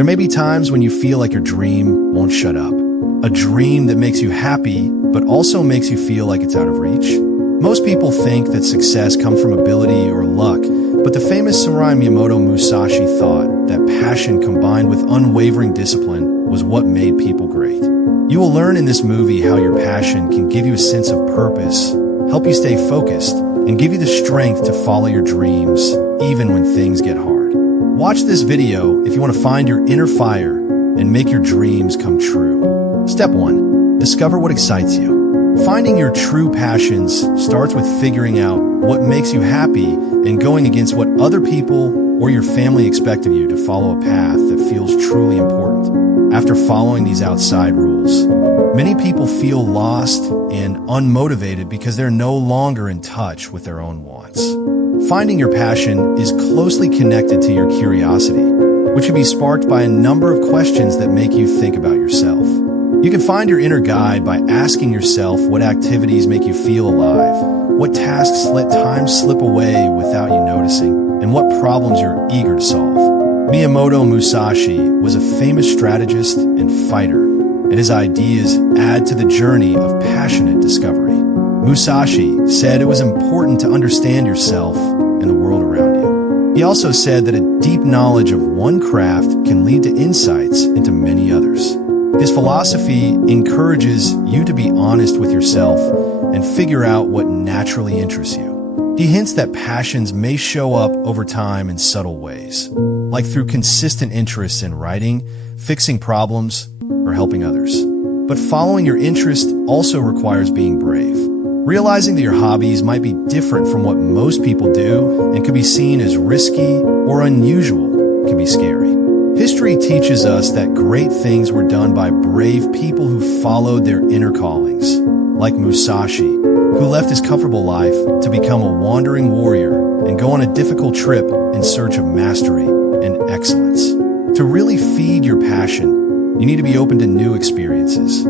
There may be times when you feel like your dream won't shut up. A dream that makes you happy, but also makes you feel like it's out of reach. Most people think that success comes from ability or luck, but the famous samurai Miyamoto Musashi thought that passion combined with unwavering discipline was what made people great. You will learn in this movie how your passion can give you a sense of purpose, help you stay focused, and give you the strength to follow your dreams, even when things get hard. Watch this video if you want to find your inner fire and make your dreams come true. Step 1. Discover what excites you. Finding your true passions starts with figuring out what makes you happy and going against what other people or your family expect of you to follow a path that feels truly important. After following these outside rules, many people feel lost and unmotivated because they're no longer in touch with their own wants. Finding your passion is closely connected to your curiosity, which can be sparked by a number of questions that make you think about yourself. You can find your inner guide by asking yourself what activities make you feel alive, what tasks let time slip away without you noticing, and what problems you're eager to solve. Miyamoto Musashi was a famous strategist and fighter, and his ideas add to the journey of passionate discovery. Musashi said it was important to understand yourself and the world around you. He also said that a deep knowledge of one craft can lead to insights into many others. His philosophy encourages you to be honest with yourself and figure out what naturally interests you. He hints that passions may show up over time in subtle ways, like through consistent interests in writing, fixing problems, or helping others. But following your interest also requires being brave. Realizing that your hobbies might be different from what most people do and could be seen as risky or unusual can be scary. History teaches us that great things were done by brave people who followed their inner callings, like Musashi, who left his comfortable life to become a wandering warrior and go on a difficult trip in search of mastery and excellence. To really feed your passion, you need to be open to new experiences,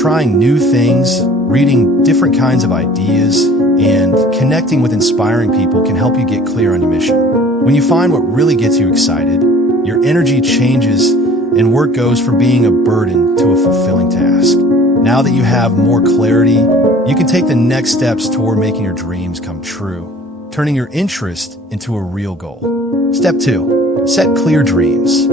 trying new things, reading different kinds of ideas, and connecting with inspiring people can help you get clear on your mission. When you find what really gets you excited, your energy changes and work goes from being a burden to a fulfilling task. Now that you have more clarity, you can take the next steps toward making your dreams come true, turning your interest into a real goal. Step 2. Set clear dreams.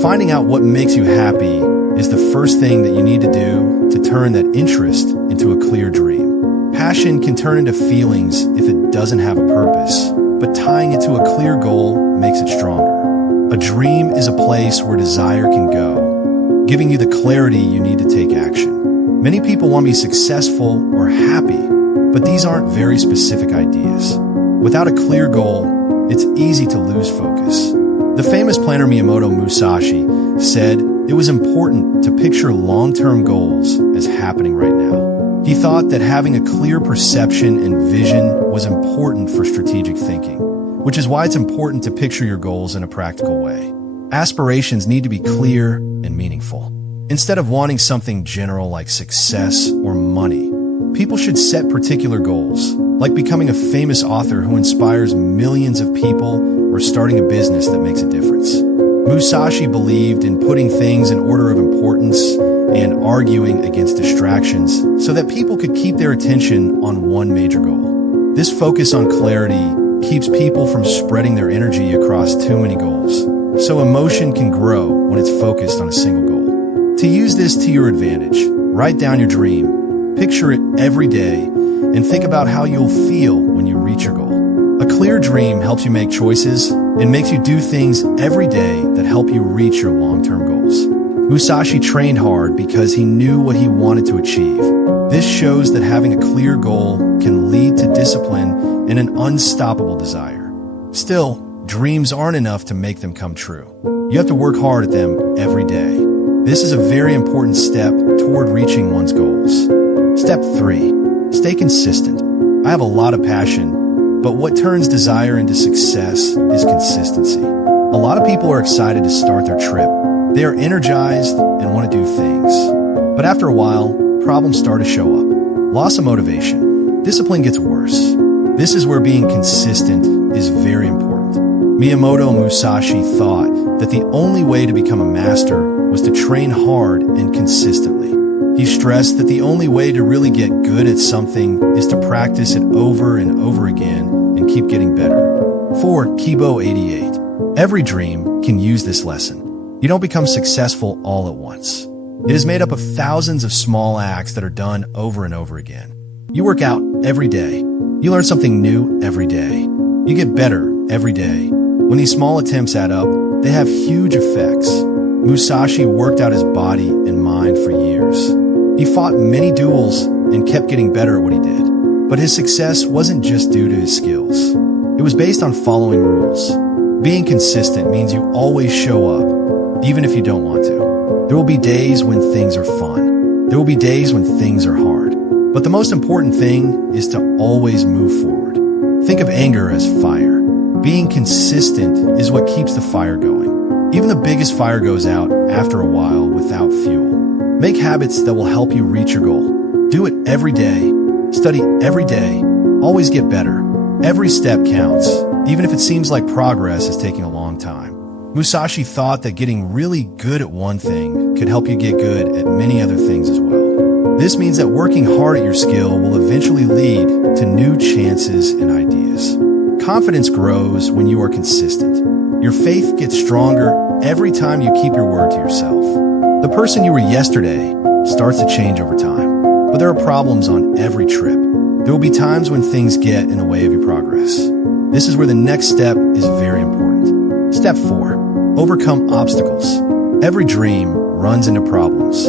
Finding out what makes you happy is the first thing that you need to do to turn that interest into a clear dream. Passion can turn into feelings if it doesn't have a purpose, but tying it to a clear goal makes it stronger. A dream is a place where desire can go, giving you the clarity you need to take action. Many people want to be successful or happy, but these aren't very specific ideas. Without a clear goal, it's easy to lose focus. The famous planner Miyamoto Musashi said it was important to picture long-term goals as happening right now. He thought that having a clear perception and vision was important for strategic thinking, which is why it's important to picture your goals in a practical way. Aspirations need to be clear and meaningful. Instead of wanting something general like success or money, people should set particular goals, like becoming a famous author who inspires millions of people or starting a business that makes a difference. Musashi believed in putting things in order of importance and arguing against distractions so that people could keep their attention on one major goal. This focus on clarity keeps people from spreading their energy across too many goals, so emotion can grow when it's focused on a single goal. To use this to your advantage, write down your dream, picture it every day, and think about how you'll feel when you reach your goal. A clear dream helps you make choices and makes you do things every day that help you reach your long-term goals. Musashi trained hard because he knew what he wanted to achieve. This shows that having a clear goal can lead to discipline and an unstoppable desire. Still, dreams aren't enough to make them come true. You have to work hard at them every day. This is a very important step toward reaching one's goals. Step 3. Stay consistent. I have a lot of passion, but what turns desire into success is consistency. A lot of people are excited to start their trip. They are energized and want to do things. But after a while, problems start to show up. Loss of motivation. Discipline gets worse. This is where being consistent is very important. Miyamoto Musashi thought that the only way to become a master was to train hard and consistently. He stressed that the only way to really get good at something is to practice it over and over again and keep getting better. 4. Kibo 88. Every dream can use this lesson. You don't become successful all at once. It is made up of thousands of small acts that are done over and over again. You work out every day. You learn something new every day. You get better every day. When these small attempts add up, they have huge effects. Musashi worked out his body and mind for years. He fought many duels and kept getting better at what he did. But his success wasn't just due to his skills. It was based on following rules. Being consistent means you always show up, even if you don't want to. There will be days when things are fun. There will be days when things are hard. But the most important thing is to always move forward. Think of anger as fire. Being consistent is what keeps the fire going. Even the biggest fire goes out after a while without fuel. Make habits that will help you reach your goal. Do it every day. Study every day. Always get better. Every step counts, even if it seems like progress is taking a long time. Musashi thought that getting really good at one thing could help you get good at many other things as well. This means that working hard at your skill will eventually lead to new chances and ideas. Confidence grows when you are consistent. Your faith gets stronger every time you keep your word to yourself. The person you were yesterday starts to change over time, but there are problems on every trip. There will be times when things get in the way of your progress. This is where the next step is very important. Step 4. Overcome obstacles. Every dream runs into problems.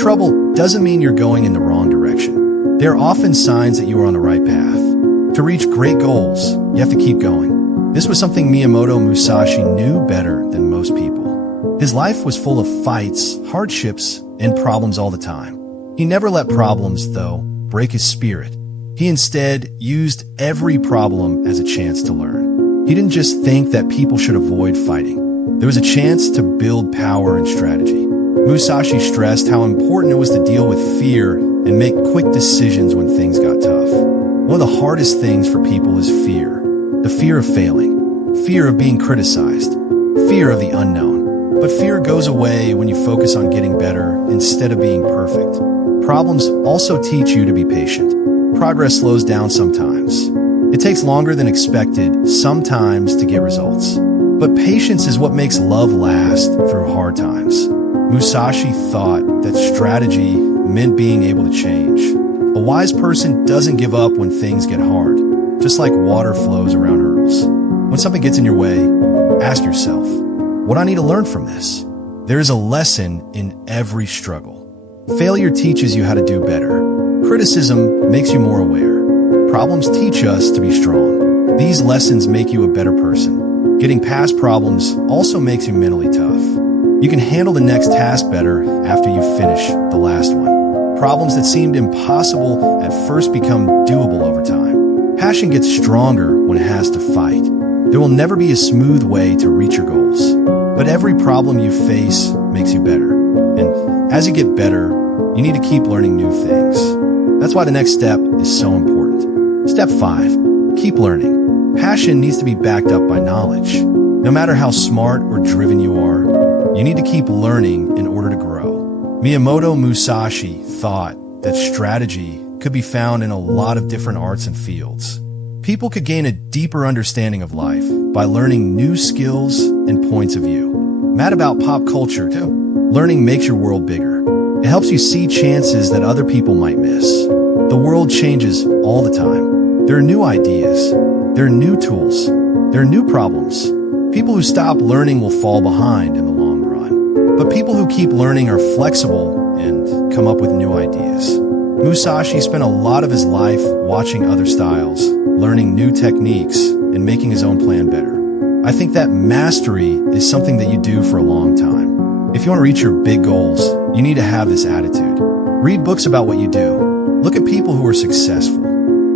Trouble doesn't mean you're going in the wrong direction. They are often signs that you are on the right path. To reach great goals, you have to keep going. This was something Miyamoto Musashi knew better than most people. His life was full of fights, hardships, and problems all the time. He never let problems, though, break his spirit. He instead used every problem as a chance to learn. He didn't just think that people should avoid fighting. There was a chance to build power and strategy. Musashi stressed how important it was to deal with fear and make quick decisions when things got tough. One of the hardest things for people is fear. The fear of failing, fear of being criticized, fear of the unknown. But fear goes away when you focus on getting better instead of being perfect. Problems also teach you to be patient. Progress slows down sometimes. It takes longer than expected sometimes to get results. But patience is what makes love last through hard times. Musashi thought that strategy meant being able to change. A wise person doesn't give up when things get hard, just like water flows around hurdles. When something gets in your way, ask yourself, what do I need to learn from this? There is a lesson in every struggle. Failure teaches you how to do better. Criticism makes you more aware. Problems teach us to be strong. These lessons make you a better person. Getting past problems also makes you mentally tough. You can handle the next task better after you finish the last one. Problems that seemed impossible at first become doable over time. Passion gets stronger when it has to fight. There will never be a smooth way to reach your goals. But every problem you face makes you better. And as you get better, you need to keep learning new things. That's why the next step is so important. Step 5. Keep learning. Passion needs to be backed up by knowledge. No matter how smart or driven you are, you need to keep learning in order to grow. Miyamoto Musashi thought that strategy could be found in a lot of different arts and fields. People could gain a deeper understanding of life by learning new skills and points of view. Mad about pop culture, too. Learning makes your world bigger. It helps you see chances that other people might miss. The world changes all the time. There are new ideas. There are new tools. There are new problems. People who stop learning will fall behind in the long run. But people who keep learning are flexible and come up with new ideas. Musashi spent a lot of his life watching other styles, learning new techniques, and making his own plan better. I think that mastery is something that you do for a long time. If you want to reach your big goals, you need to have this attitude. Read books about what you do. Look at people who are successful.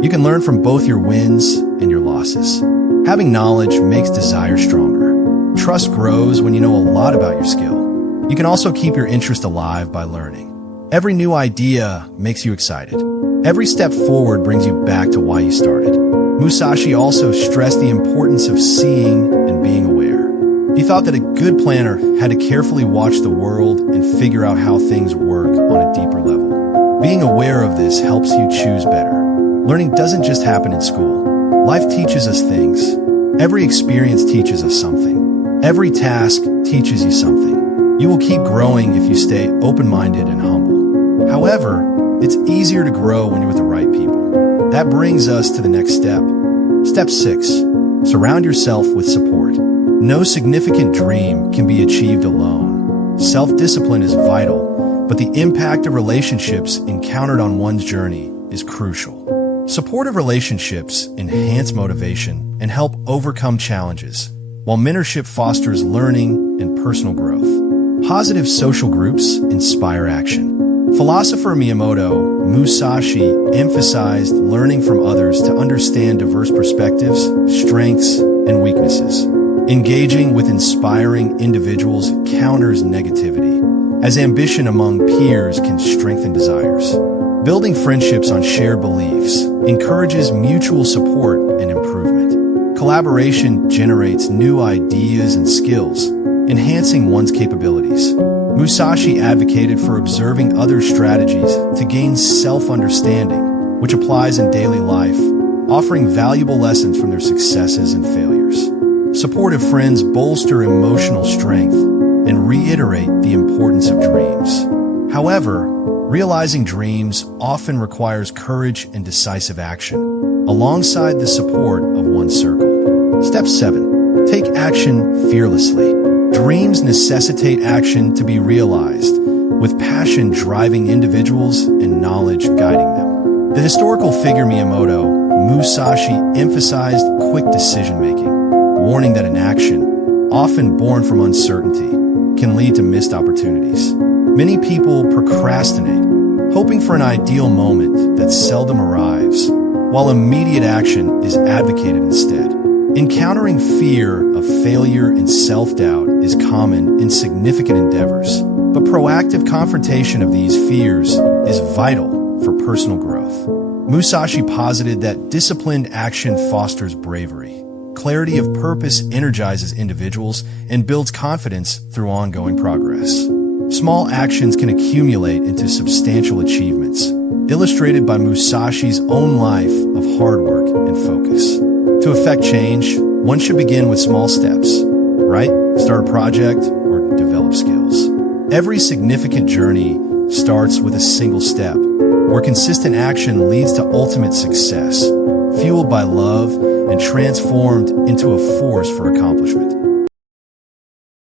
You can learn from both your wins and your losses. Having knowledge makes desire stronger. Trust grows when you know a lot about your skill. You can also keep your interest alive by learning. Every new idea makes you excited. Every step forward brings you back to why you started. Musashi also stressed the importance of seeing and being aware. He thought that a good planner had to carefully watch the world and figure out how things work on a deeper level. Being aware of this helps you choose better. Learning doesn't just happen in school. Life teaches us things. Every experience teaches us something. Every task teaches you something. You will keep growing if you stay open-minded and humble. However, it's easier to grow when you're with the right people. That brings us to the next step. Step 6. Surround yourself with support. No significant dream can be achieved alone. Self-discipline is vital, but the impact of relationships encountered on one's journey is crucial. Supportive relationships enhance motivation and help overcome challenges, while mentorship fosters learning and personal growth. Positive social groups inspire action. Philosopher Miyamoto Musashi emphasized learning from others to understand diverse perspectives, strengths, and weaknesses. Engaging with inspiring individuals counters negativity, as ambition among peers can strengthen desires. Building friendships on shared beliefs encourages mutual support and improvement. Collaboration generates new ideas and skills, enhancing one's capabilities. Musashi advocated for observing other strategies to gain self-understanding, which applies in daily life, offering valuable lessons from their successes and failures. Supportive friends bolster emotional strength and reiterate the importance of dreams. However, realizing dreams often requires courage and decisive action, alongside the support of one's circle. Step 7. Take action fearlessly. Dreams necessitate action to be realized, with passion driving individuals and knowledge guiding them. The historical figure Miyamoto Musashi emphasized quick decision-making, warning that an action, often born from uncertainty, can lead to missed opportunities. Many people procrastinate, hoping for an ideal moment that seldom arrives, while immediate action is advocated instead. Encountering fear of failure and self-doubt is common in significant endeavors, but proactive confrontation of these fears is vital for personal growth. Musashi posited that disciplined action fosters bravery. Clarity of purpose energizes individuals and builds confidence through ongoing progress. Small actions can accumulate into substantial achievements, illustrated by Musashi's own life of hard work and focus. To effect change, one should begin with small steps, right? Start a project or develop skills. Every significant journey starts with a single step, where consistent action leads to ultimate success, fueled by love and transformed into a force for accomplishment.